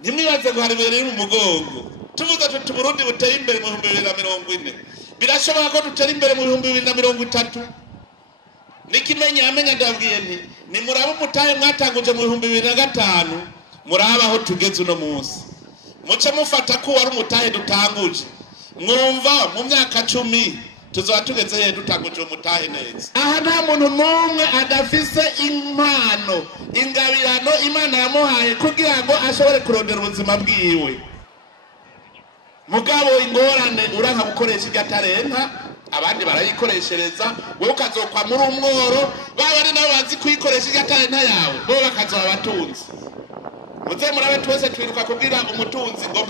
ntimwibaze ngo hari bere umugongo tuvuga tuti Burundi buteye imbere mu 2040 birashoboka ko dutera imbere mu 2030 nikimenya amenya ndabwiye nti ni muraba umutahe mwatanguje mu 2005 muraba aho tugeze uno munsi muce mufata ko wari umutahe dutanguje mwumva mu myaka 10 tuzoba tugeze dutanguje umutahe neza aha nta muntu numwe adafise impano ingabirano Imana yamuhaye kugira ngo ashobore kurondera ubuzima bwiwe mugabo ingorane uranka gukoresha igatarenta abandi barayikoreshereza wowe ukazokwa muri umworo babari nabo bazi kuyikoresha igatarenta yawe bo bakazoba abatunzi muze murabe twese twiruka kugira umutunzi ngo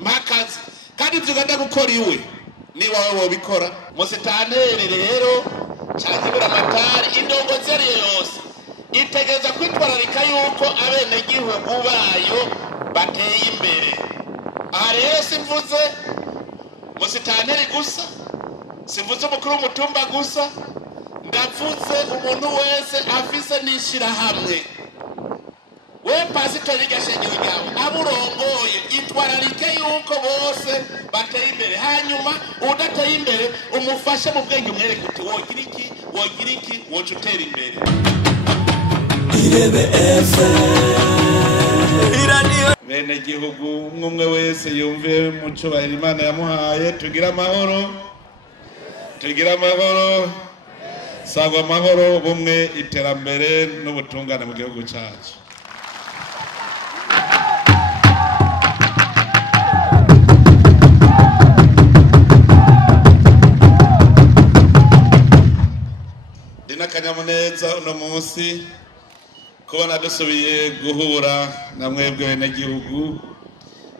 mpakazi kandi byuganda gukora iwe ni wawe wobikora musitantere rero cyangwa buramatari indongozi ari yose itegeza kwitwararika yuko abene gihugu bayo bateye imbere aha rero simvuze musitantere gusa simvuze umukuru w'umutumba gusa ndavuze umuntu wese afise nishira hamwe we pasitori gashengero ryawe aburongoye itwararike yuko bose bateye imbere hanyuma udateye imbere umufashe mu bwenge umwereke uti wogira iki wocutera imbere Irebe bene gihugu umwe wese yumve mu cyubahiro Imana yamuhaye tugira amahoro sagwa amahoro bumwe iterambere n'ubutungane mu gihugu cyacu Kanyamuneza uno munsi kubona dusubiye guhura na mwebwe bene gihugu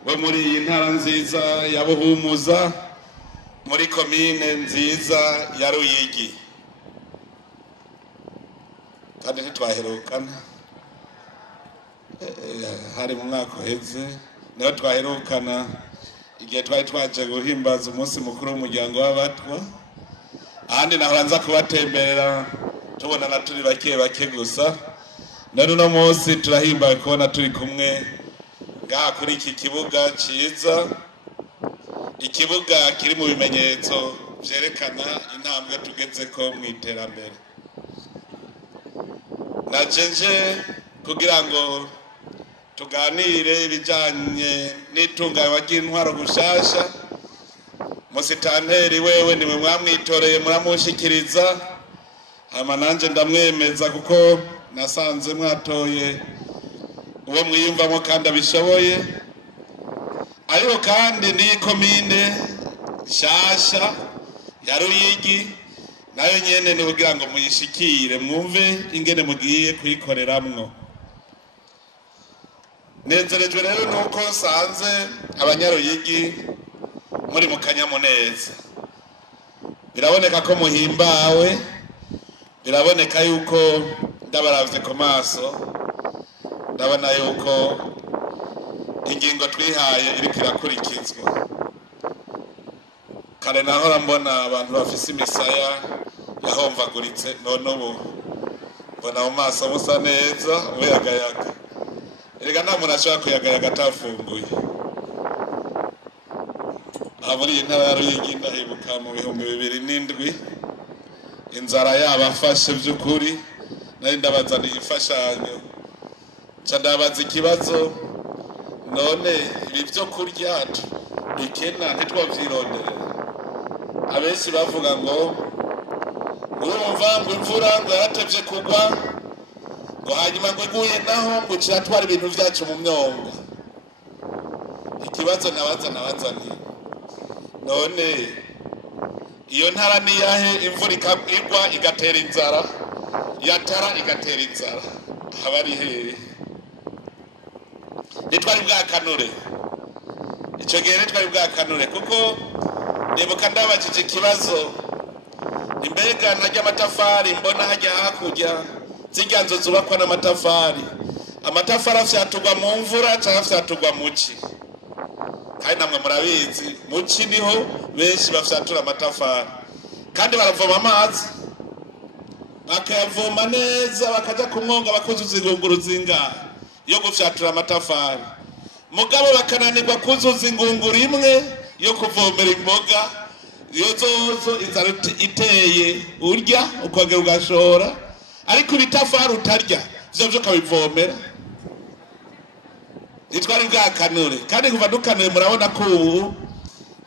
bo muri iyi ntara nziza ya Buhumuza muri komine nziza ya Ruyigi kandi ntitwaherukana hari mu mwaka uheze niho twaherukana igihe twari twaje guhimbaza umunsi mukuru w'umuryango w'abatwa ahandi naho nza kubatemberera tubona na turi bake gusa none uno munsi turahimbaye kubona turi kumwe ngaha kuri iki kibuga cyiza ikibuga kiri mu bimenyetso byerekana intambwe tugeze ko mu iterambere najenje kugira ngo tuganire ibijyanye n'itunganywa ry'intwaro gushasha musitanteri wewe niwe mwamwitoreye muramushikiriza hama nanje ndamwemeza kuko nasanze mwatoye uwo mwiyumvamo kandi abishoboye ariko kandi ni komine shasha ya Ruyigi nayo nyene ni kugira ngo muyishikire mwumve ingene mugiye kuyikoreramwo nezerejwe rero nuko sanze abanyaruyigi muri mu kanyamuneza biraboneka ko muhimbawe biraboneka yuko ndabaravye ku maso ndabona yuko ingingo twihaye iri kirakurikizwa kare naho mbona abantu bafise imisaya yahomvaguritse none ubu mbona mu maso musa neza ubuyagayaga erega nta muntu ashobora kuyagayaga atafunguye muri iyi ntara ya Ruyigi ndahibuka mu 2007 inzara yabafashe by'ukuri nari ndabazaniye imfashanyo nca ndabaza ikibazo none ibi byo kurya bikena ntitwavyirondera abenshi bavuga ngo urumva ngo imvura ngo yaratevye kugwa ngo hanyuma ngo iguye naho ngo kiratwara ibintu vyacu mu myonga ikibazo nabaza ni none iyo ntara ni yahe imvura igwa igatera inzara yatara igatera inzara habari hehe nitwari bwakanure icyo gihe nitwari bwakanure kuko nibuka ndabajije ikibazo imbega ntajya amatafari mbona hajya hakurya zirya nzu zubakwa n'amatafari afyatugwa mu mvura cyangwa afyatugwa mu ci kandi namwe murabizi mu ci niho benshi bafyatura amatafari kandi baravoma amazi bakayavoma neza bakajya ku mwonga bakuzuza ingunguru zingahe yo gufyatura amatafari mugabo bakananirwa kuzuza ingunguru imwe yo kuvomera imboga iyo zozo inzara iteye urya ukongera ugashora ariko ibitafari utarya vyo vyo kabivomera itwari bwakanure kandi kuva dukanure murabona ko ubu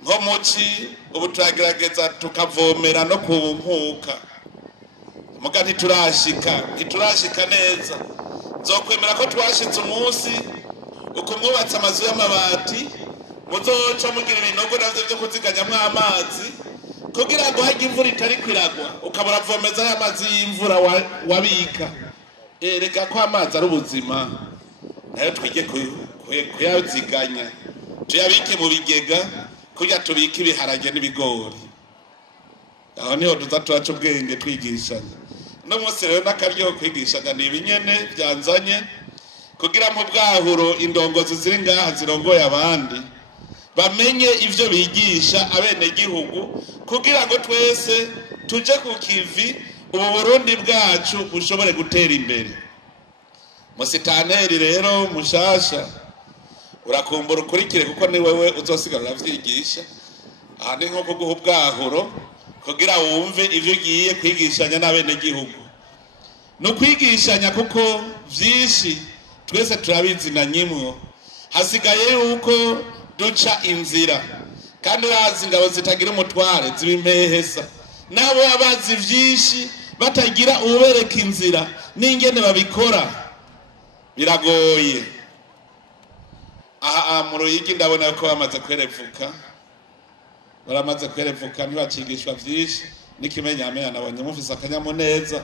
nko muci ubu turagerageza tukavomera no kubunkuka muga ntiturashika neza nzokwemera ko twashitse umunsi ukumwubatse amazu y'amabati muzoca mugira ibinogo navyo vyo kuziganyamwo amazi kugira ngo hajya imvura itari kwiragwa ukabura vomeza y'amazi y'imvura wabika reka ko amazi ari ubuzima nayo twige kuyaziganya tuyabike mu bigega kugira tubike ibiharage n'ibigori aho niho tuza turaca ubwenge twigishanya no munsi rero n'akaryo kwigishanya ni ibinyene byanzanye kugira mu bwahuro indongozi ziri ngaha zirongoye abandi bamenye ivyo bigisha abene gihugu kugira ngo twese tuje ku kivi ubu Burundi bwacu bushobore gutera imbere. Musitaneri rero mushasha urakumbura ukurikire kuko ni wewe uzosigara uravyigisha aha ni nko kuguha ubwahuro kugira wumve ivyo ugiye kwigishanya n'abene gihugu no kwigishanya kuko vyinshi twese turabizi na nyimwo hasigaye yuko duca inzira kandi urazi ingabo zitagira umutware zibimpehesa nabo abazi vyinshi batagira ubereka inzira n'ingene babikora biragoye. Aha mu Ruyigi ndabona ko bamaze kwerevuka baramaze kwerevuka ntibacigishwa vyinshi n'ikimenyamenya nabonye mufise akanyamuneza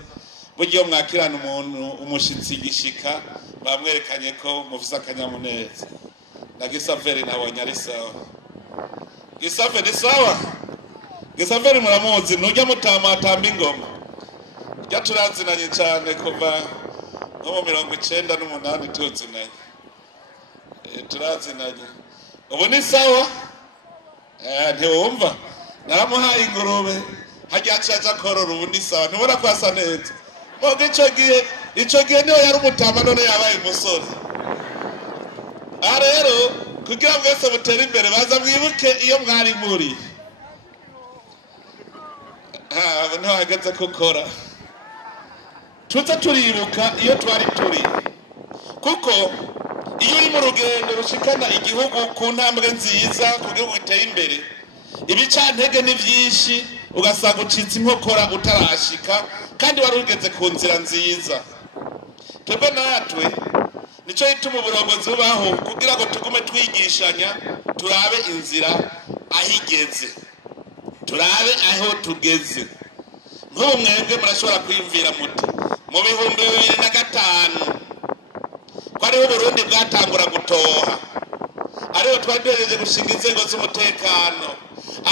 buryo mwakirana umuntu umushitsi gishika bamwerekanye ko mufise akanyamuneza na Gisaveri nabonye ari sawa. Gisaveri sawa, Gisaveri muramuzi nujya mutama atamba ingoma rya turazinanye cyane kuva no mu 98 tuzinanye turazinanye ubu ni sawa ntiwumva naramuhaye ingurube hajya acaja korora ubu ni sawa ntubona ko asa neza moga ico gihe niyo yari umutama none yabaye umusore. Aha rero kugira mwese mutere imbere baza mwibuke iyo mwari muri niho hageze gukora tuza turibuka iyo twari turi kuko iyo uri mu rugendo rushikana igihugu ku ntambwe nziza kugira ngo giteye imbere ibicantege ni vyinshi ugasanga ucitse inkokora utarashika kandi wari ugeze ku nzira nziza. Twebwe natwe nico ituma uburongozi bubaho kugira ngo tugume twigishanya turabe inzira ahigeze turabe aho tugeze. Nk'ubu mwebwe murashobora kwiyumvira muti mu 2005 kwari Burundi bwatangura gutoha ariho twadereje gushinga inzego z'umutekano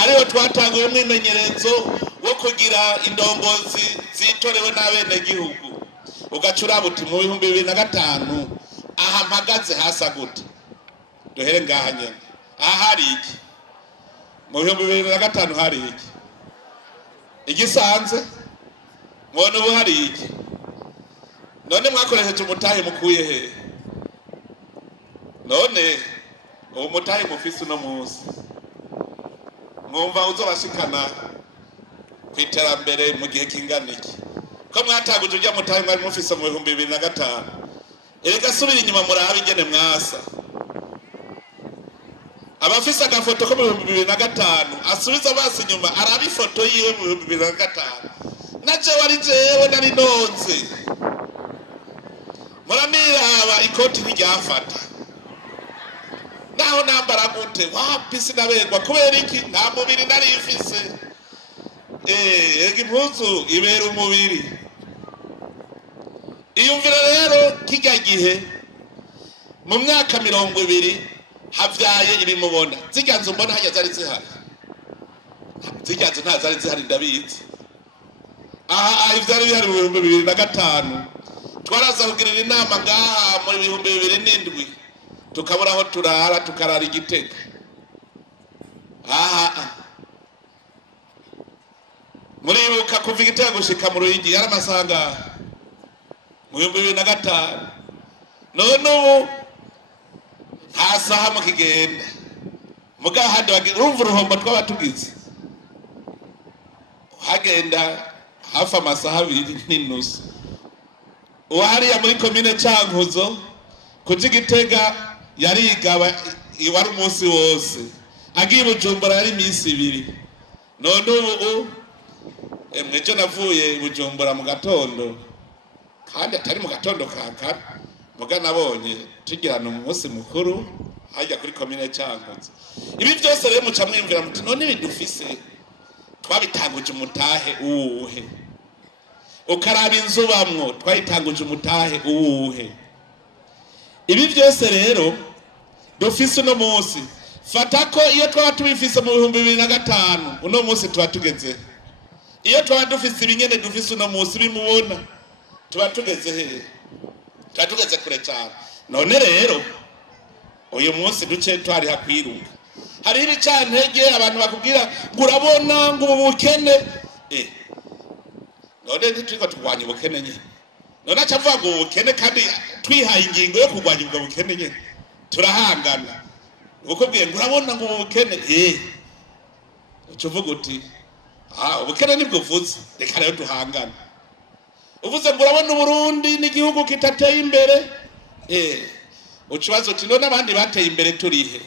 ariho twatanguye umwimenyerezo wo kugira indongozi zitorewe n'abene gihugu ugacura buti mu 2005 aha mpagaze hasa gute duhere ngaha nyene aha hari iki mu 2005 hari iki igisanze mwone ubu hari iki none mwakoresheje umutahe mukuye he none ubu mutahe mufise uno munsi mwumva uzobashikana kwiterambere mu gihe kingana iki ko mwataguje ujya mutahe mwari mufise mu 2005 erega subira inyuma murabe ingene mwasa abafise agafoto ko mu 2005 asubiza basi inyuma arabi foto yiwe mu 2005 naje wari jewe nari nonze muramira ikoti ntiryafata naho nambara gute wapi sinaberwa kubera iki nta mubiri nari ifise ega impuzu ibera umubiri. Iyumvira rero kijya gihe mu myaka 20 havyaye ibimubona ziganze mbona hajya zari zihari ziganze nta zari zihari ndabizi aha ivyari bihari mu 2005 twaraza kugirira inama ngaha mu 2007 tukabura aho turara tukarara Igitega muribuka kuva Igitega gushika mu Ruyigi yari amasanga mu 2005 none ubu nta nta saha mukigenda mugabo handi urumva uruhombo tw'abatugize hagenda hafi amasaha 2:30 uwahariya muri komine Cankuzo kuja Gitega yarigaba wari umunsi wose agiye Bujumbura yari iminsi 2 none ubu mwejo navuye Bujumbura mu gatondo kandi atari mu gatondo kankara muga nabonye tugirana umunsi mukuru hajya kuri komine Cankuzo ibi byose rero muca mwimvira muti none bidufise twabitanguje umutahe uwuhe ukaraba inzu bamwo twayitanguje umutahe uwuhe ibi byose rero dufise uno munsi fata ko iyo twaba tubifise mu 2005 uno munsi tuba tugeze iyo twaba dufise ibinyene dufise uno munsi bimubona tuba tugeze hehe tuba tugeze kure cyane none rero uyu munsi duce twari hakwiruka hari ibicantege abantu bakubwira ngo urabona ngo ubukene none turiko turwanya ubukene nyene none acavuga ngo ubukene kandi twihaye ingingo yo kurwanya ubwo bukene nyene turahangana ukubwiye ngo urabona ngo ubukene ucuvuga uti ubukene nibwo uvuze reka rero duhangana uvuze ngo urabona Burundi n'igihugu kitateye imbere ucubaza uti none abandi bateye imbere turihe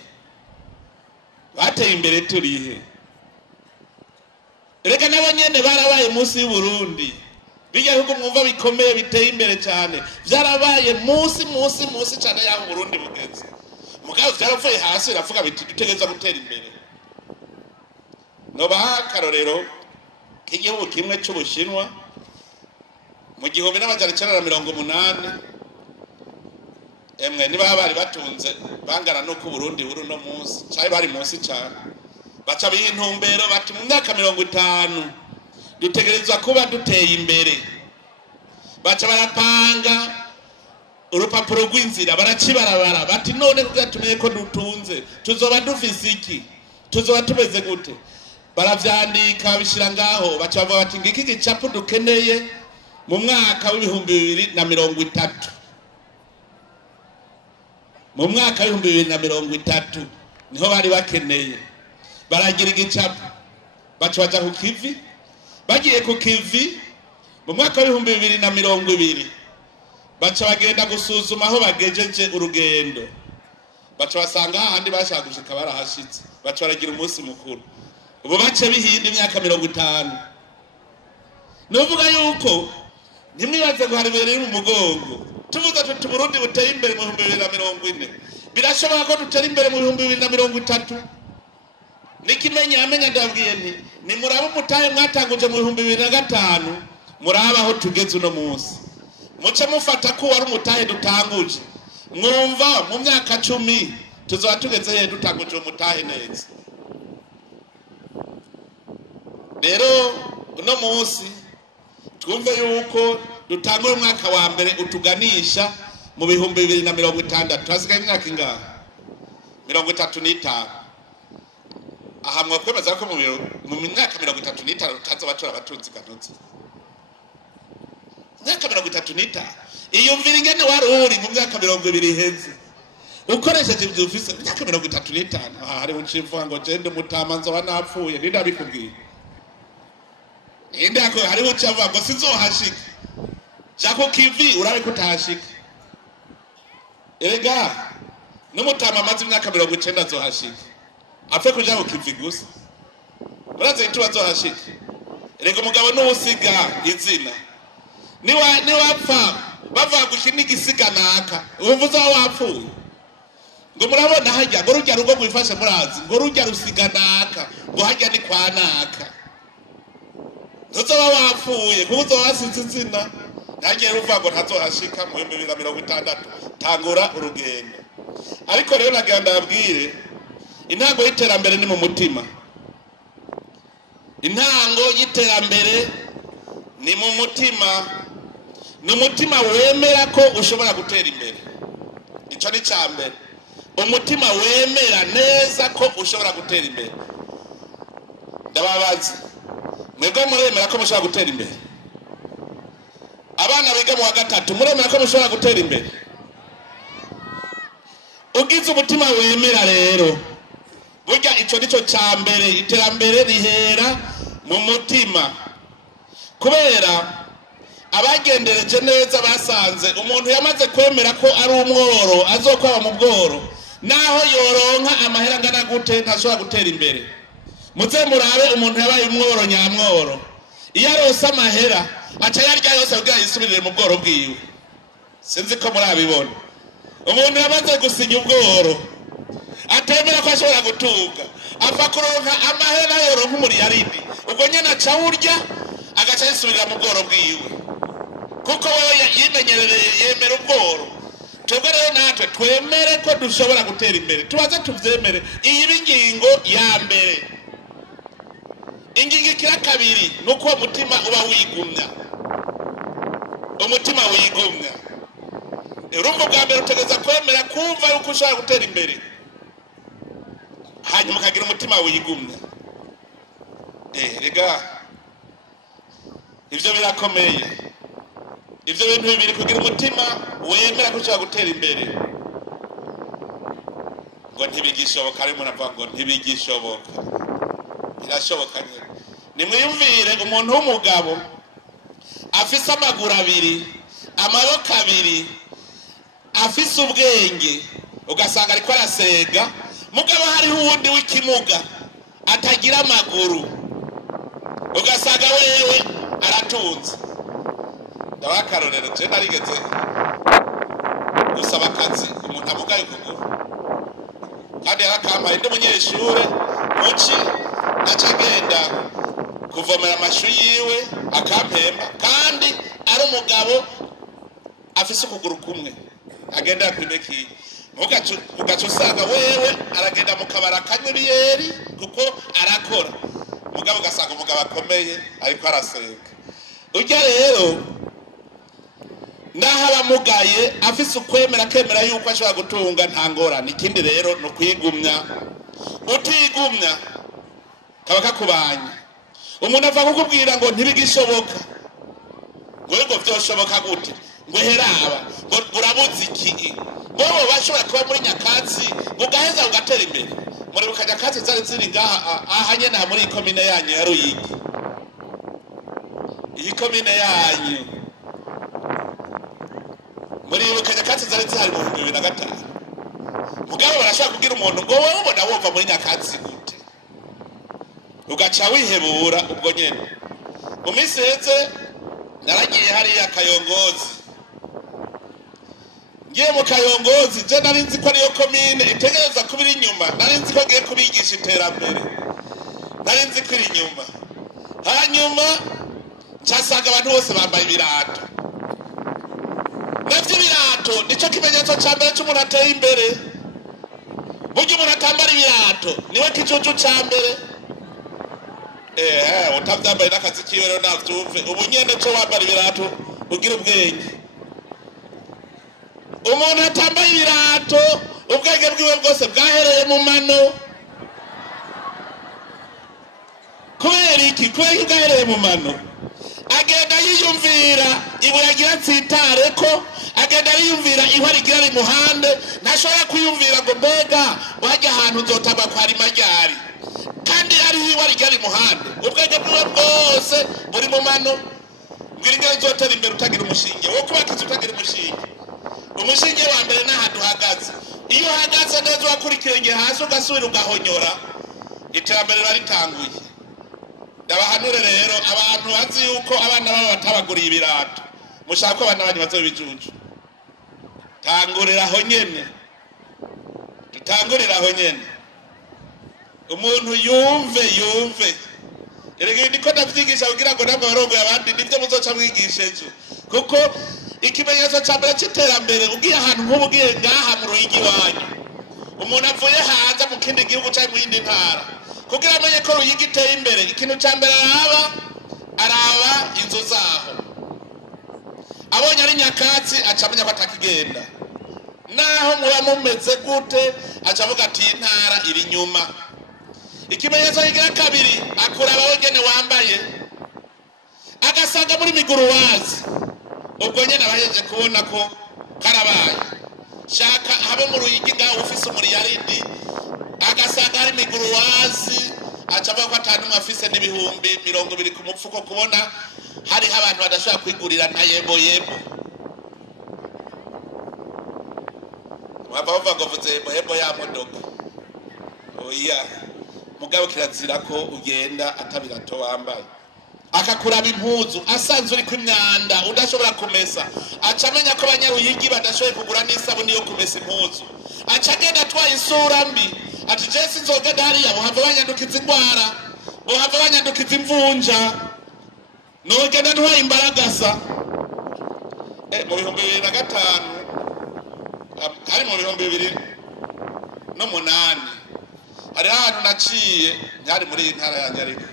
bateye imbere turihe reka nabo nyene barabaye munsi y'u Burundi bijya bihugu mwumva bikomeye biteye imbere cyane byarabaye munsi cyane y'aho Burundi bugeze mugabo byaravuye hasi biravuga biti dutegereza gutera imbere no bakarorero k'igihugu kimwe cy'Ubushinwa mu 1980 niba bari batunze bangana no ku Burundi buru no munsi cyari bari munsi cyane baca bintumbero bati mu myaka 50 dutegerezwa kuba duteye imbere baca barapanga urupapuro rw'inzira baracibarabara bati none kugatumye ko dutunze tuzoba dufise iki tuzoba tumeze gute baravyandika bishira ngaho baca bavuga bati ngiki gicapu dukeneye mu mwaka w'2030 mu mwaka w'2030 niho bari bakeneye baragira igicapu baca baja ku kivi bagiye ku kivi mu mwaka w'2020 baca bagenda gusuzuma aho bagejeje urugendo baca basanga handi bashaka gushika barahashitse baca baragira umunsi mukuru ubu bace bihinda imyaka 50 novuga yuko nimwibaze ngo hari bere mu mugongo tuvuga tuti Burundi buteye imbere mu 2040 birashoboka ko dutera imbere mu 2030 nikimenya amenya ndabwiye nti ni muraba umutahe mwatanguje mu 2005 muraba aho tugeze uno munsi muce mufata ko wari umutahe dutanguje mwumva mu myaka 10 tuzoba tugeze he dutanguje umutahe neza rero uno munsi twumve yuko dutangura umwaka wa mbere utuganisha mu 2060 twasigaye imyaka ingahe 35 aha mwakwemeza ko mu myaka 35 tazoba abatunzi kanutse myaka 35 iyumvira ingene wari uri mu myaka 20 heze ukoresheje ibyo ufise myaka 35 hari ucivuga ngo gende mutamanzo wanapfuye ndabikubwiye indako hari ucavuga ngo sizohashika jako kivi urabe kutahashika erega n'umutama amaze imyaka 90 azohashika apfe kuja ku kivi gusa uraze into azohashika erega umugabo n'usiga izina niwapfa bava gushina igisiganaka uvuze aho wapfuye ngo murabona hajya ngo rujya rugo mwifashe murazi ngo rujya rusiganaka ngo hajya ni kwanaka nzoba wapfuye kuzo wasize izina nagiye ruvuga ngo ntazohashika mu 2060 tangura urugendo ariko rero naganda yabwire intango y'iterambere ni mu mutima intango y'iterambere ni mu mutima ni umutima wemera ko ushobora gutera imbere ico ni cyambere umutima wemera neza ko ushobora gutera imbere ndababazi mwebwe muremera ko mushobora gutera imbere abana biga mu wa gatatu muremera ko mushobora gutera imbere ugize umutima wemera rero burya ico nico ca mbere. Iterambere rihera mu mutima, kubera abagendereje neza basanze umuntu yamaze kwemera ko ari umworo azokwaba mu bworo, naho yoronka amahera angana gute ntashobora gutera imbere. Muze murabe umuntu yabaye umworo nyamworo, iyo arose amahera aca yarya yose kugira yisubirire mu bworo bwiwe. Sinzi ko murabibona. Umuntu yamaze gusinya ubworo atemera ko ashobora gutunga, apfa kuronka amahera yoronka umuriyaridi, ubwo nyene aca urya agaca yisubirira mu bworo bwiwe, kuko wewe yimenyerereye yemera ubworo. Twebwe rero natwe twemere ko dushobora gutera imbere, tubaze tuvyemere. Iyi bingingo ya mbere. Ingingo ikira kabiri nuko umutima uba wigumya, umutima wigumya. Urumva bwa mbere utegeza kwemera kumva yuko ushobora gutera imbere, hanyuma ukagira umutima wigumya. Rega ivyo birakomeye, ivyo bintu bibiri, kugira umutima wemera ko ushobora gutera imbere. Ngo ntibigishoboka, arimo navuga ngo ntibigishoboka, birashoboka nyine. Nimwiyumvire umuntu w'umugabo afise amaguru abiri, amaboko abiri, afise ubwenge, ugasanga ariko arasega. Mugabo hariho uwundi w'ikimuga atagira amaguru, ugasanga wewe aratunze. Ndabakarorero, je narigeze gusaba akazi umuntu amugaye ukuguru, kandi yarakampaye ndi umunyeshure muci, naca agenda kuvomera amashu yiwe akampemba, kandi ari umugabo afise ukuguru kumwe agendera kw'indeki. Ugaca usanga wewe aragenda mu kabara akanywa ibiyeri kuko arakora, mugabo ugasanga umugabo akomeye ariko arasenga. Urya rero naho abamugaye afise ukwemera, akemera yuko ashobora gutunga, nta ngorane. Ikindi rero ni ukwigumya. Utigumya kaba kakubanye. Umuntu ava kukubwira ngo ntibigishoboka, ngo vyoshoboka gute, ngo heraba, ngo burabuze iki, wowe bashobora kuba muri nyakatsi ugaheza ugatera imbere. Muri nyakatsi zari ziri ngaha aha nyene muri komine yanyu ya Ruyigi, iyi komine yanyu muri nyakatsi zari zihari mu 2005. Mugabo barashaka kugira umuntu ngo wowe ubona wumva muri nyakatsi gute, ugaca wihebura. Ubwo nyene mu minsi heze naragiye hariya Kayongozi. Ngiye mu Kayongozi, je nari nzi ko ariyo komine itegereza kubira inyuma, nari nzi ko giye kubigisha iterambere, nari nzi ko iri inyuma. Hanyuma ncasanga abantu bose bambaye ibirato. Navyo ibirato nico kimenyetso ca mbere c'umuntu ateye imbere. Burya umuntu atambara ibirato niwe kicucu ca mbere. Utavyambaye n'akazi kiwe rero navyumve. Ubu nyene co wambara ibirato ugira ubwenge. Umuntu atambaye ibirato ubwenge bwiwe bwose bwahereye mu mano. Kubera iki? Kubera ko bwahereye mu mano. Agenda yiyumvira ibuye agira tsitare ko, agenda yiyumvira ihwa rigira rimuhande, ntashobora kwiyumvira ngo mbega wajya ahantu uzotamba kwa Rimajyari, kandi ari ihwa rigira rimuhande. Ubwenge bwiwe bwose buri mu mano. Mbwira ingene uzotera imbere utagira umushinge, wo kubakiza utagira umushinge. Umushinge wa mbere n'ahantu uhagaze. Iyo uhagaze neza wakurikirenge hasi ugasubira ugahonyora, iterambere raritanguye. Ndabahanure rero abantu bazi yuko abana babo batabaguriye ibirato, mushaka ko abana banyu bazobijuju. Tangurira aho nyene, tutangurira aho nyene. Umuntu yumve. Erega ndiko ndavyigisha kugira ngo namwe barongoye abandi nivyo muzoca mwigisha ejo, kuko ikimenyetso ca mbere c'iterambere ugiye ahantu nk'ubugiye ngaha mu Ruyigi wanyu, umuntu avuye hanze mu kindi gihugu canke mu yindi ntara, kugira amenye ko Ruyigi iteye imbere, ikintu ca mbere araba inzu zaho. Abonye ari nyakatsi aca amenya ko atakigenda, naho muba mumeze gute aca avuga ati intara iri nyuma. Ikimenyetso kigira kabiri, akuraba wengene wambaye, agasanga muri miguruwazi. Ubwo nyene abaheje kubona ko karabaye, shaka habe mu Ruyigi ngaho ufise umuriyaridi agasanga hari miguruwazi acaba ko atanu afise n'ibihumbi 20 ku mupfuko kubona hari abantu badashobora kwigurira na yebo wabava ngo vuze yebo ya modoka oya mugabo kirazira ko ugenda atabirato wambaye akakuraba impuzu asanzwe uri kwimyanda udashobora kumesa acamenya ko abanyaruyigi badashoboye kugura n'isabuni yo kumesa impuzu acagenda atwaye isura mbi ati Jesse nzogenda hariya buhava banyandukiza indwara buhava banyandukiza imvunja nogenda ntwaye imbaragasa mu 2005 hari mu 2008 hari ahantu naciye ntari muri intara ya Nyariko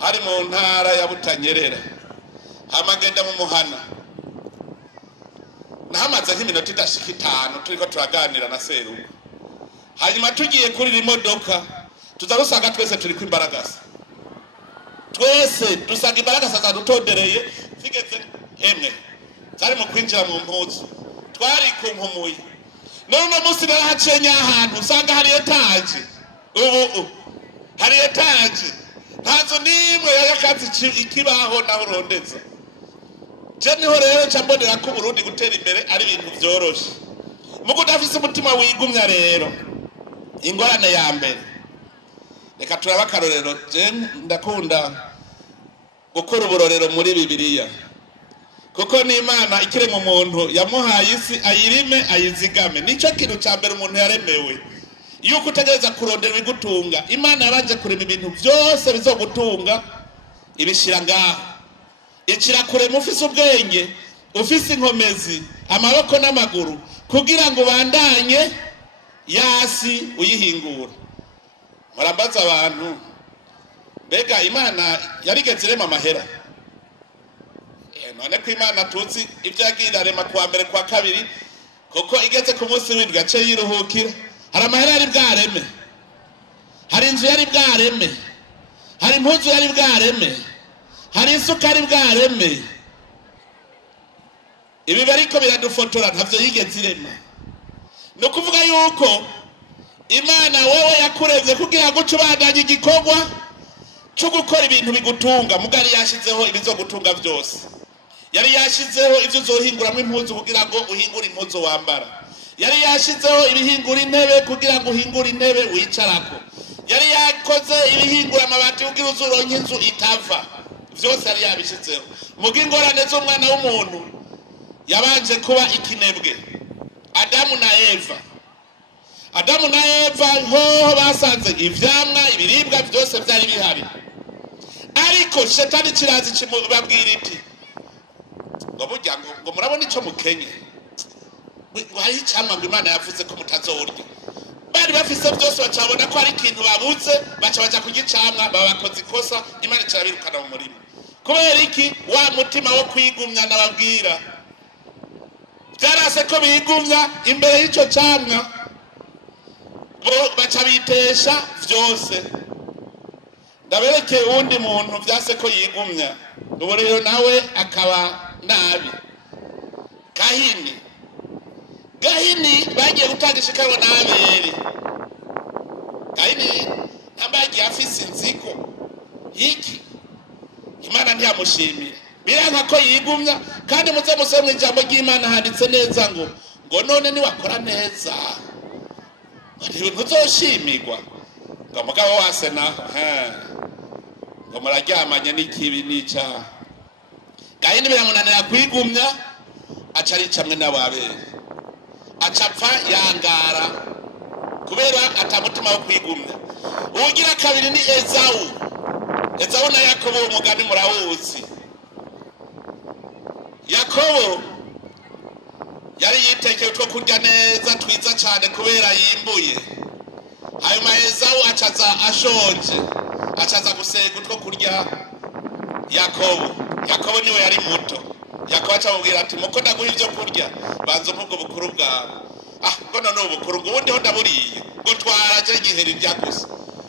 hari mu ntara ya Butanyerera hamagenda mu muhana nahamaze nk'iminota idashika 5 turiko turaganira na seruko hanyuma tugiye kuri imodoka tuzarusanga twese turi kwimbaragasa twese dusanga imbaragasa zadutondereye zigeze emwe zari mu kwinjira mu mpuzu twari kumpumuye none musi narahacenye ahantu usanga hari etaje ubu hari etaje ntazo nimwe yakatsi ikibaho naho rondeza je niho rero cyambonera ko Burundi gutera imbere ari ibintu byoroshe mugo dafise umutima wigumya rero ingorane ya mbere reka turaba karorero je ndakunda gukora uburorero muri Bibiliya kuko ni Imana ikire mu muntu yamuhaye isi ayirime ayizigame nico kintu cya mbere umuntu yaremewe yuko utegereza kurondera igutunga Imana yabanje kurema ibintu byose bizogutunga ibishira ngaho ikira kurema ufise ubwenge ufise inkomezi amaboko n'amaguru kugira ngo bandanye yasi uyihingura murambaza abantu bega Imana yarigeze irema amahera none ko Imana tuzi ibyagira rema kwa mbere kwa kabiri kuko igeze ku munsi w'indwi gace yiruhukira hari amahera yari bwareme hari inzu yari bwareme hari impuzu yari bwareme hari isukari bwareme ibi bariko biradufotora ntavyo yigeze irema no kuvuga yuko Imana wewe yakurevye kugira ngo cubandanye igikorwa cyo gukora ibintu bigutunga mugari yashizeho ibizogutunga byose yari yashizeho ivyo uzohinguramo impuzu kugira ngo uhingure impuzu wambara yari yashizeho ibihingura intebe kugira ngo uhingure intebe wicarako yari yakoze ibihingura amabati kugira uzuronke inzu itava byose yari yabishizeho muga ingorane z'umwana w'umuntu yabanje kuba ikinebwe Adamu na Eva ho basanze ivyamwa ibiribwa byose byari bihari ariko shetani kirazi kimubabwira iti ngo burya ngo murabona ico mukenye wari cyamwa ngo Imana yavuze ko mutazorya bari bafise byose bacabona ko ari ikintu babuze baca kugicamwa babakoze ikosa Imana kirabirukana mu murimo kubera iki wa mutima wo kwigumya nababwira byarase ko bigumya imbere y'ico camwa baca bitesha byose ndabereke undi muntu byase ko yigumya ubu rero nawe akaba nabi Gahini bagiye gutangisha ikarwa na Abeli Gahini ntambagiye afise inziko iki Imana ntiyamushimira biranka ko yigumya kandi muze musomwe ijambo ry'Imana handitse neza ngo none ni wakora neza ari ntuzoshimirwa ngo mugabo wase naho ngo muraryamanye n'ikibi nica Gahini biramunanira kwigumya acaricamwe n'Ababeli acapfa yangara kubera atamutima wo kwigumya ugira kabiri ni Ezawu na Yakobo umugani murawuzi Yakobo yari yitekeye utwo kurya neza twiza cyane kubera yimbuye hanyuma Ezawu acaza ashonje acaza gusega utwo kurya Yakobo niwe yari muto Yakobo acamubwira ati muko ndaguha ibyo kurya banza ubwo bukuru bwawe ngo none ubukuru ngo ubundi ho ndaburiye ngo twaraje igiheri byagusa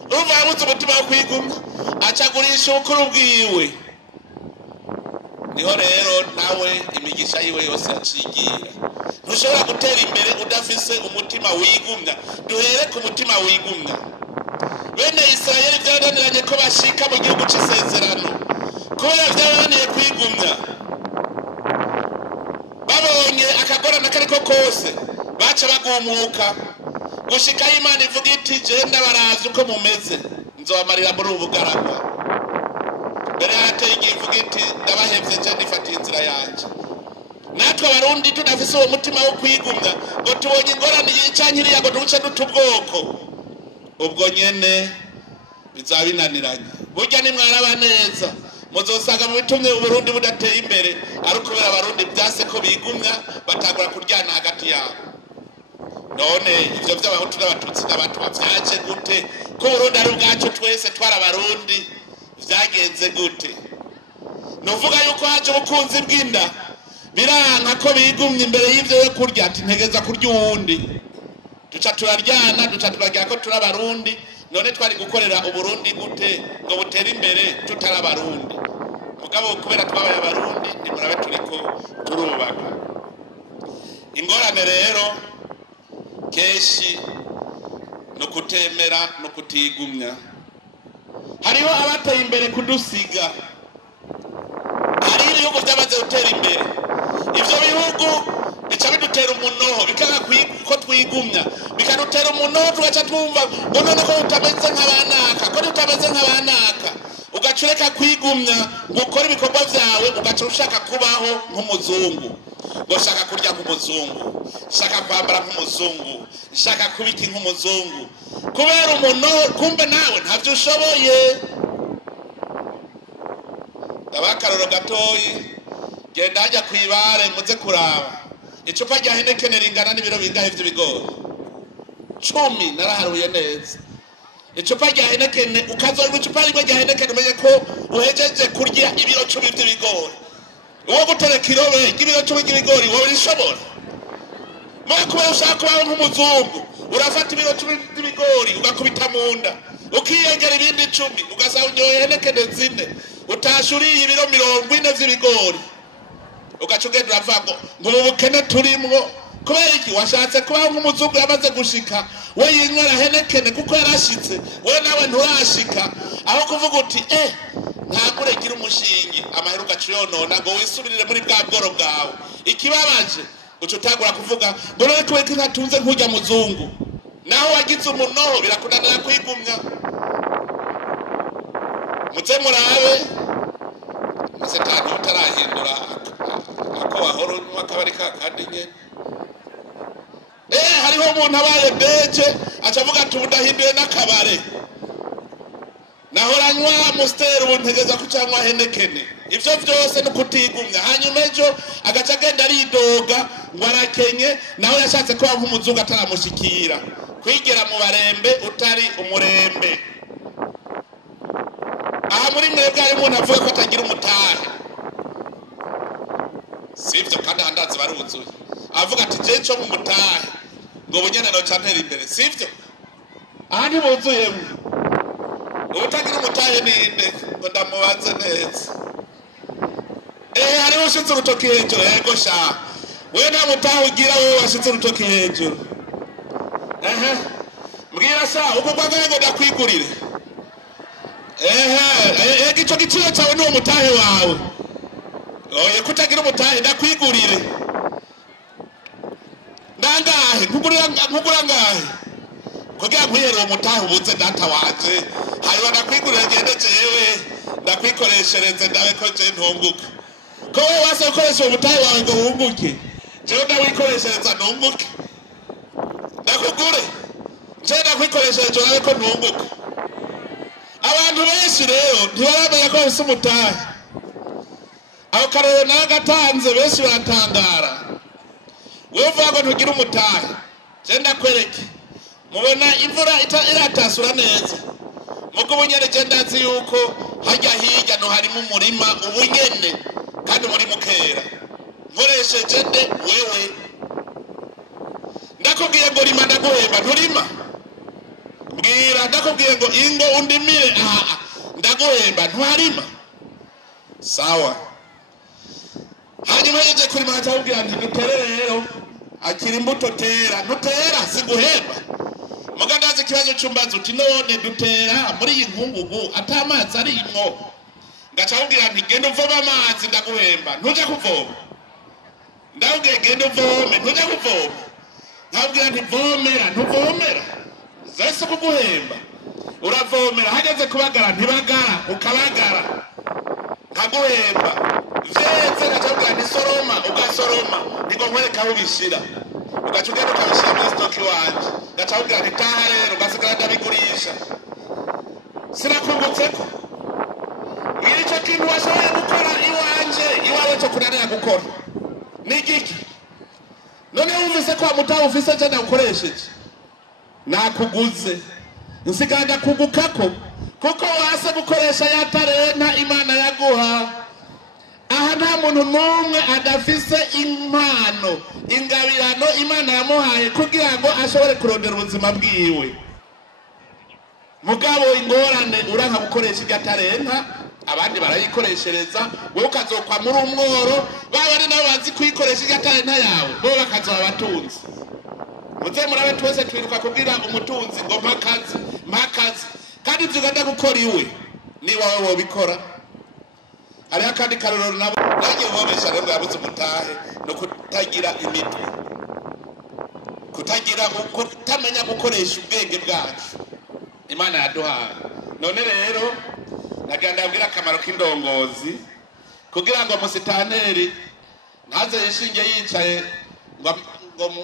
urumva yabuze umutima wo kwigumya acagurisha ubukuru bwiwe niho rero nawe imigisha yiwe yose yacigira ntushobora gutera imbere udafise umutima wigumya. Duhere ku mutima wigumya. Bene Isirayeli byaraniranye ko bashika mu gihugu c'isezerano, kubera byarananiye kwigumya. Babonye akagorana kariko kose baca bagumuka gushika Imana ivuga iti je ndabaravye uko mumeze, nzobamarira muri ubu bugaragwa. Mbere hateye igihe ivuga iti ndabahevye je ndifatiye inzira yanje. Natwe abarundi tudafise uwo mutima wo kwigumya ngo tubonye ingorane yicankiriya ngo duce dutubwoko, ubwo nyene bizabinaniranye. Burya ni mwaraba neza muzosanga mu bitumye Uburundi budateye imbere ari kubera abarundi byase ko bigumya batagura kuryana hagati yabo. None ivyo by'abahutu n'abatutsi n'abatwa vyaje gute? Ko Burundi ari ubwacu twese twara abarundi, vyagenze gute? Nuvuga yuko haje ubukunzi bw'inda biranka ko bigumye imbere y'ivyo yo kurya, ati ntegeza kurya uwundi, duca turaryana, duca turagira ko turi abarundi. None twari gukorera Uburundi gute ngo butere imbere tutari abarundi? Mugabo kubera twabaye abarundi nimurabe turiko turubaka. Ingorane rero keshi no kutemera no kutigumya. Hariho abateye imbere kudusiga, hari ibihugu byamaze gutera imbere. Ivyo bihugu bica bidutera umunoho, bikanga ko twigumya, bikadutera umunoho tugaca twumva ngo none ko utameze nk'abanaka, ko tutameze nk'abanaka, ugacureka kwigumya ngo ukore ibikorwa vyawe, ugaca ushaka kubaho nk'umuzungu, ngo shaka kurya nk'umuzungu, shaka kwambara nk'umuzungu, shaka kubiki nk'umuzungu, kubera umunoho. Kumbe nawe ntavyo ushoboye. Abakaroro gatoyi, genda hajya kwibare muze kuraba icupa rya Heineken ringana n'ibiro bingahe vy'ibigori? 10. Naraharuye neza. Icupa rya Heineken, ukazorwa icupa rimwe rya Heineken umenye ko uhejeje kurya ibiro 10 vy'ibigori. Uwo gutereka irobe y'ibiro 10 by'ibigori wowe urishobora? Mwe kubera ushaka kubaho nk'umuzungu, urafata ibiro 10 by'ibigori ugakubita munda, ukiyengera ibindi 10, ugasaba unyoye Heineken 4, utashuriye ibiro 40 vy'ibigori, ugacugenda uravuga ngo mu bukene turimwo. Kubera iki? Washatse kubaho nk'umuzungu yamaze gushika, we yinywera Heineken kuko yarashitse, we nawe nturashika. Aho kuvuga uti ntagure gira umushingi, amahera ugaciyonona ngo wisubirire muri bwa bworo bwawe. Ikibabaje ucutagura kuvuga ngo rero ko ntatunze nkujya muzungu, naho wagize umunoho birakunanira kwigumya. Muze murabe Satani utarahindura ako wahoro n'akabari kakandi nyene. Hariho umuntu abaye deje acavuga ati udahinduye n'akabare, nahoranywa Amstel ubu ntegeza kucanywa Heineken. Ivyo vyose no kutigumya. Hanyuma ejo agaca agenda aridoga ngo arakenye, naho yashatse kuba nk'umuzungu ataramushikira, kwigera mu barembe utari umurembe. Aha muri mwebwe hari umuntu avuga ko atagira umutahe, sivyo? Kandi handazi baruzuye avuga ati je cyo mu mutahe ngo bunyene no cantera imbere, sivyo? Aha ntibuzuyemo. Utagira umutahe ninde ngo ndamubaze neza? Hariho ushitse urutoki hejuru. Yego sha, we nta mutahe ugira, wowe washitse urutoki hejuru. Mbwira sha, uko kwagaye ngo ndakwigurire. Ico giciro cyawe ni umutahe wawe. Oye kutagira umutahe ndakwigurire. Ndangahe nkugura ngahe kugira nkuyere umutahe ubuze data waje, hanyuma ndakwigurira gende jewe ndakwikoreshereze ndabe ko je ntunguka. Ko wowe wase ukoresha umutahe wawe ngo wunguke, jewe ndawikoreshereza ntunguke. Ndakugure je ndakwikoreshereza ndabe ko ntunguka. Abantu benshi rero ntibaramenya ko bafise umutahe. Aho karero nagatanze benshi baratangara. Wewe vuga ngo ntugira umutahe, je ndakwereke. Mubona imvura iratasura neza, mugo bunyene je ndazi yuko hajya hirya no harimo umurima ubunyene kandi muri mukera. Nkoresheje nde wewe? Ndakubwiye ngo rima ndaguhemba, nturima? Mbwira ndakubwiye ngo ingo undimire, ndaguhemba, ntuharima? Sawa. Hanyuma yeje kurima atawubwira nti dutere rero akiri imbuto tera ntutera siguhemba muga ndazi ikibazo cyumbaza uti none dutera muri iyi nkungugu atamazi arimwo ngaca ubwira nti genda uvoma amazi ndaguhemba ntuje kuvoma ndabwiye genda uvome ntuje kuvoma nkabwira nti vomera ntuvomera zese kuguhemba uravomera hageze kubagara ntibagara ukabagara nkaguhemba vyeze ngaca ubwira nti soroma ugasoroma niko nkwereka aho ubishira ugaca ugenda ukabishira muri stoki wanje ngaca ubwira nti taha rero ugasigara ndabigurisha sinakungutseko icyo kintu washoboye gukora iwawe cyo kunanira gukora ni igiki none wumvise ko wamutaha ufise cyane ukoresheje nakuguze nsiganda kugukako kuko wase gukoresha ya talenta Imana yaguha aha nta muntu n'umwe adafise impano ingabirano Imana yamuhaye kugira ngo ashobore kurondera ubuzima bwiwe mugabo ingorane uranka gukoresha ya talenta abandi barayikoreshereza wowe ukazokwa muri umworo babari nabo bazi kuyikoresha ya talenta yawe bo bakazoba abatunzi muze murabe twese twiruka kubwira umutunzi ngo mpakazi kandi ivyo gukora iwe ni wawe wobikora hariho akandi karorero nabo nagiye wobesha rero yabuze umutahe no kutagira imitwe kutamenya gukoresha ubwenge bwacu Imana yaduhaye none rero naganda abwira akamaro k'indongozi kugira ngo musitanteri ntaze yishinge yicaye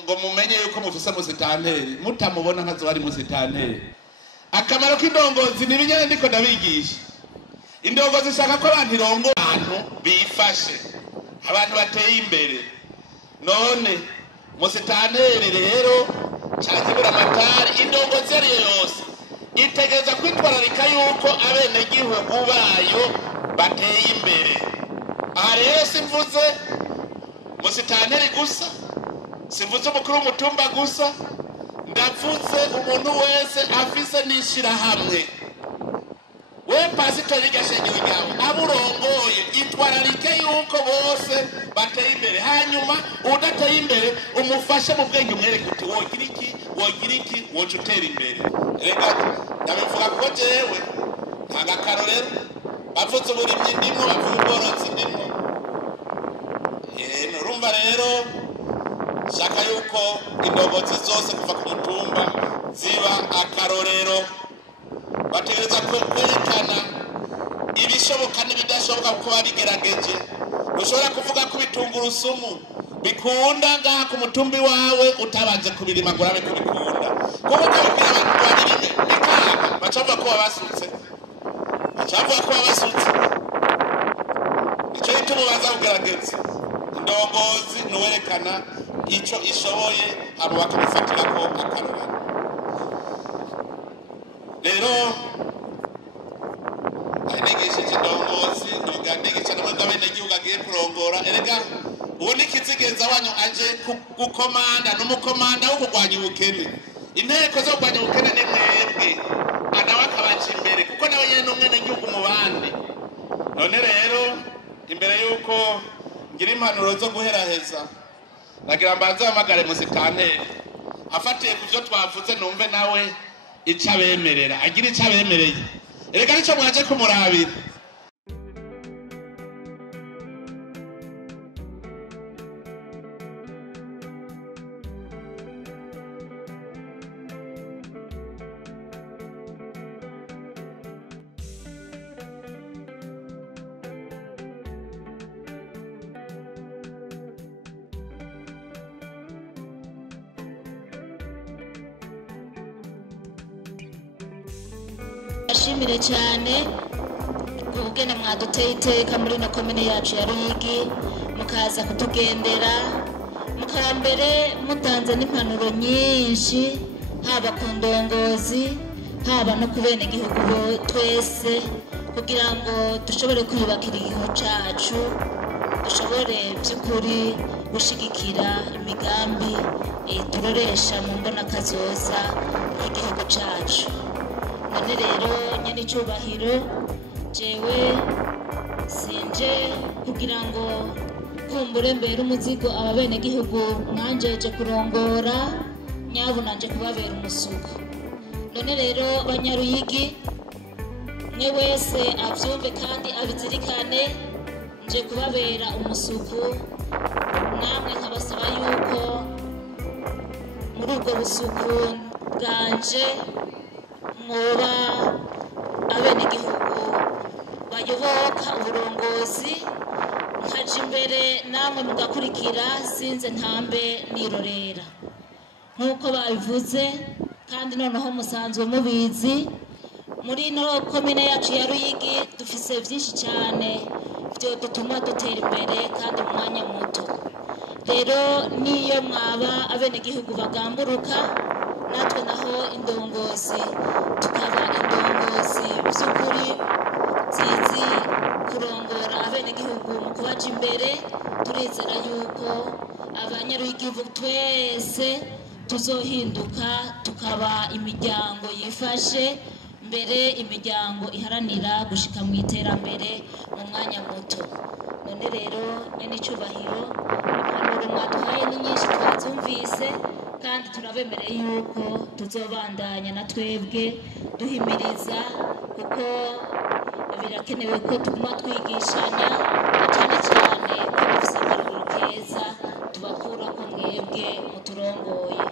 ngo mumenye yuko mufise musitanteri mutamubona nkazo bari musitanteri akamaro k'indongozi ni binyene ndiko ndabigisha indongozi ishaka ko abantu irongo abantu bifashe abantu bateye imbere none musitanteri rero cyakibura amatari indongozi ariyo yose itegeza kwitwararika yuko abene gihugu bayo bateye imbere aha rero simvuze musitanteri gusa simvuze umukuru w'umutumba gusa ndavuze umuntu wese afise n'ishirahamwe we pasitori gashengero ryawe aburongoye itwararike yuko bose bateye imbere hanyuma udateye imbere umufashe mu bwenge umwereke uti wogira iki woca utera imbere reka ndabivuga ko jewe ntanga akarorero bavuze uburimyi ndimo bavuze ubworozi ndimo urumva rero shaka yuko indongozi zose kuva ku mutumba ziba akarorero bategereza kwerekana ibishoboka n'ibidashoboka kuko babigerageje ushobora kuvuga ko bitungurusumu bikunda ngaha ku mutumbi wawe utabanje kubirima ngo urabe kubikunda kuko ukabibwira abantu babirime bikanga bacavuga ko wabasutse icyo gituma baza kugerageza indongozi nuwerekana icyo ishoboye abo bakamufatira ko akarorero rero ahenegeshije indongozi ntugandegesha namwe bw'abenegihugu agiye kurongora erega ubu n'ikizigenza wanyu aje gukomanda n'umukomanda wo kurwanya ubukene inteko zo kurwanya ubukene ni mwebwe nawe akabaca imbere kuko nawe nyine n'umwenegihugu mu bandi none rero imbere y'uko ngira impanuro zo guheraheza nagira mbanze hamagare musitanteri afatiye ku byo twavuze numve nawe icyo abemerera agira icyo abemereye erega nicyo mwaje kumurabira ashimire cyane ubugene mwaduteye iteka muri no komine yacu ya Ruyigi mukaza kutugendera mukambere mutanze n'impanuro nyinshi haba ku ndongozi haba no kubene igihugu twese kugira ngo dushobore kwiyubakira igihugu cyacu dushobore by'ukuri gushigikira imigambi turoresha mu mbona kazoza y'igihugu cyacu none rero nyene icyubahiro jewe sinje kugira ngo kumbure mbere umuzigo ababene gihugu mwanjeje kurongora nyabo nanje kubabera umusuko. None rero Banyaruyigi mwe wese avyumve kandi abizirikane nje kubabera umusuku, namwe nkabasaba yuko muri ubwo busuku bwanje mwoba abene gihugu bayoboka uburongozi, nkaje imbere namwe mugakurikira sinze ntambe nirorera nk'uko babivuze. Kandi noneho musanzwe mubizi muri no komine yacu ya Ruyigi dufise byinshi cyane byo dutuma dutera imbere kandi mu mwanya muto. Rero niyo mwaba abene gihugu bagamburuka, natwe naho indongozi tukaba indongozi by'ukuri zizi kurongora abene gihugu mu kubaja imbere. Turizera yuko Abanyaruyigi twese tuzohinduka tukaba imiryango yifashe mbere, imiryango iharanira gushika mu iterambere mu mwanya muto. None rero nyene icubahiro impanuro mwaduhaye ni nyinshi twazumvise, kandi turabemereye yuko tuzobandanya na twebwe duhimiriza, kuko birakenewe ko tuguma twigishanya, cyane cyane ko dufise akaruru keza tubakura ko mwebwe muturongoye.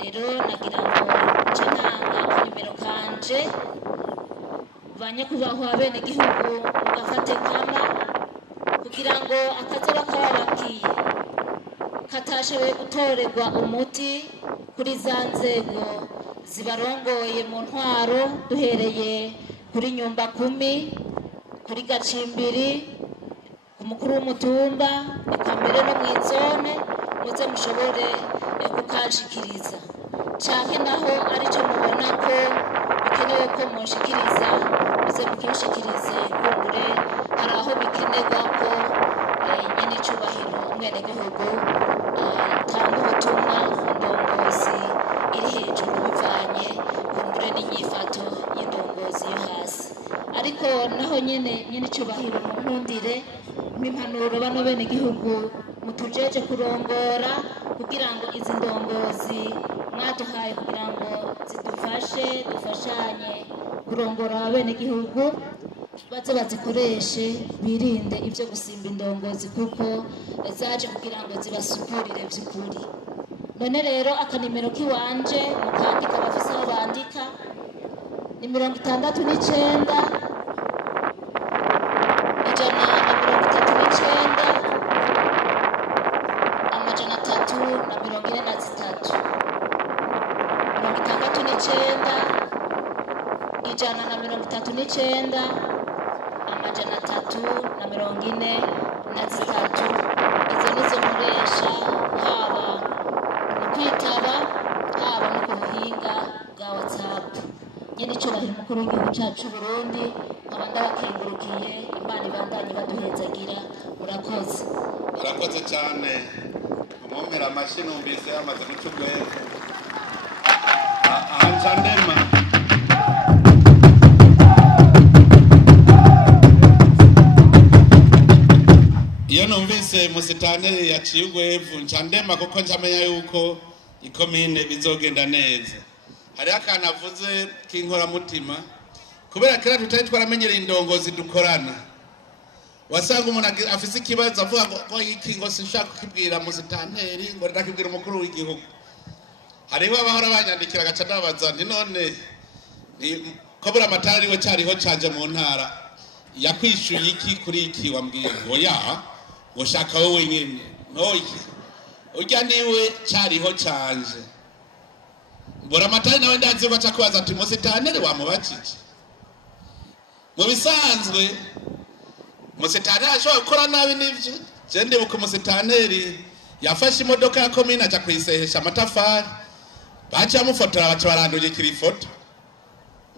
Rero nagira ngo nce ntanga akanimero kanje, banyakubahwa bene gihugu mugafate nkama, kugira ngo akazoba kababakiye katashoboye gutorerwa umuti kuri za nzego zibarongoye mu ntwaro, duhereye kuri Nyumba Kumi, kuri Gacimbiri, ku mukuru w'umutumba, eka mbere no mw'izone, muze mushobore kukanshikiriza. Canke naho arico mubona ko bikenewe ko munshikiriza, muze mukinshikirize, kumbure hari aho bikenerwa ko nyene icubahiro umwenegihugu atanga ubutumwa ku ndongozi iri hejuru, bivanye kumbure n'inyifato y'indongozi yo hasi. Ariko naho nyene icubahiro mu nkundire impanuro bano bene gihugu mutujeje kurongora, kugira ngo izi ndongozi mwaduhaye kugira ngo dufashanye kurongora abene gihugu baze bazikoreshe, birinde ibyo gusimba indongozi kuko zaje kugira ngo zibasukurire by'ukuri. None rero akanimero kiwanje mukandika, bafise aho bandika, ni 69 ijana amajana 343. Izo nizo nkoresha haba mu kwitaba, haba no ku buhinga bwa WhatsApp. Nyene icubahiro umukuru w'igihugu cacu Burundi, nkaba ndabakengurukiye. Imana ibandanye baduhezagira. Murakoze. Murakoze cyane. Umwomera amashyi numvise yamaze gucugwera. Ahanjandema iyo numvise musitanteri yaciye ugwevu ncandema, kuko ncamenya yuko ikomine bizogenda neza. Hari akantu avuze k'inkoramutima, kubera kera tutari twaramenyereye indongozi dukorana. Wasanga umuntu afise ikibazo avuga ngo iki ngo sinshaka kukibwira musitanteri, ngo ndakibwira umukuru w'igihugu. Hariho abahora banyandikira gaca ndabaza nti none kobura amatari we cyariho canje mu ntara yakwishuye iki kuri iki wambwiye? Oya, ngo shaka wowe nyene. Noyi urya niwe cyariho canje. Bora amatari nawe ndazi ko acakubaza ati musitanteri wamubakije. Mu bisanzwe musitanteri ashobora gukora nabi n'ivyo. Je ndibuka musitanteri yafashe imodoka ya komine aja kuyisehesha amatafari, baca bamufotora baca barandugikira ifoto.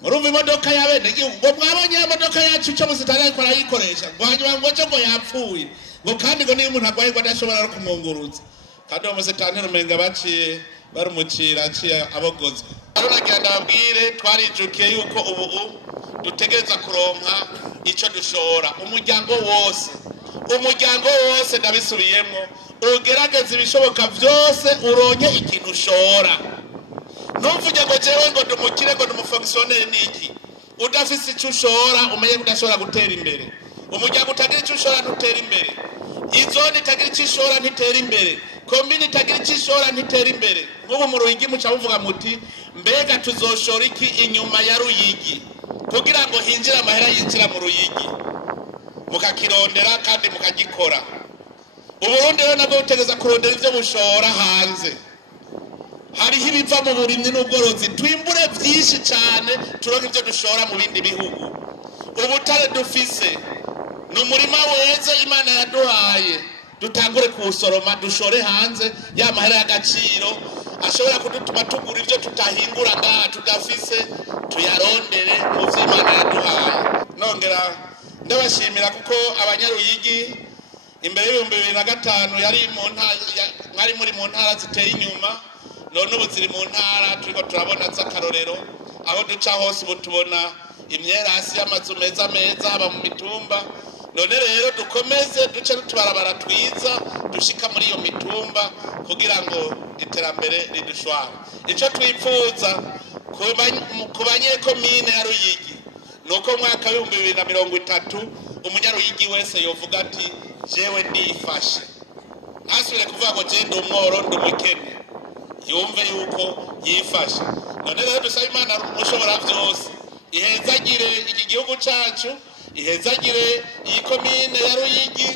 Murumva imodoka yabene ngo mwabonye imodoka yacu cyo musitanteri ariko arayikoresha, ngo cyo ngo yapfuye, ngo kandi ngo niyo umuntu agwaye ngo adashobora kumwunguruza. Kandi uwo musitanteri umenga baciye barumucira aciye abogozwe. Nagira ndababwire twarijukiye yuko ubu dutegereza kuronka ico dushora. Umuryango wose umuryango wose ndabisubiyemo ugerageza ibishoboka byose uronke ikintu ushora. Ntumvuge ngo jewe ngo ndumukire ngo ndumufonctionnaire niki udafise icyo ushora umenye udashobora gutera imbere. Umuryango utagira icyo ushora ntutera imbere, izone itagira icyo ishora ntitera imbere, komini itagira icyo ishora ntitera imbere. Nk'ubu mu Ruyigi muca muvuga muti mbega tuzoshora iki inyuma ya Ruyigi kugira ngo hinjire amahera yinjira mu Ruyigi, mukakirondera kandi mukagikora. Uburundi rero nabwo butegeza kurondera ivyo bushora hanze. Hariho ibiva mu burimyi n'ubworozi twimbure vyinshi cane turonke ivyo dushora mu bindi bihugu. Ubutare dufise n'umurima weze Imana yaduhaye, dutangure kuwusoroma dushore hanze, ya mahera y'agaciro ashobora kudutuma tugura ivyo tutahingura ngaha tudafise, tuyarondere mu vyo Imana yaduhaye. Nongera ndabashimira kuko abanyaruyigi imbere y'ibihumbi 2005 mwari muri mu ntara ziteye inyuma, none ubu ziri mu ntara turiko turabona z'akarorero. Aho duca hose ubu tubona imyerasi y'amazu meza meza haba mu mitumba. None rero dukomeze duce tubarabara twiza dushika muri iyo mitumba kugira ngo iterambere ridushwara. Ico twipfuza ku banyekomine ya Ruyigi nuko mwaka wa 2030 umunyaruyigi wese yovuga ati jewe ndifashe, ntasubire kuvuga ngo je ndi umworo ndi umukene, yumve yuko yifashe. None rero dusaba Imana mushobora vyose ihezagire iki gihugu cacu, ihezagire iyi komine ya Ruyigi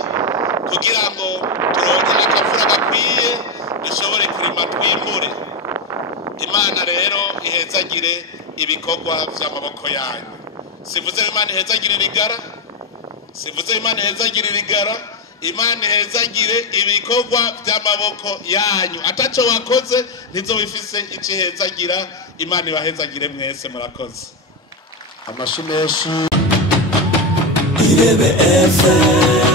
kugira ngo turonke akavura gakwiye dushobore kurima twimbure. Imana rero ihezagire ibikorwa vy'amaboko yanyu. Sivuze Imana ihezagire Rigara, sivuze Imana ihezagire Rigara, Imana ihezagire ibikorwa by'amaboko yanyu. Ataco wakoze ntizo bifise ikihezagira. Imana ibahezagire mwese, murakoze. Amashimeshi Irebe FM.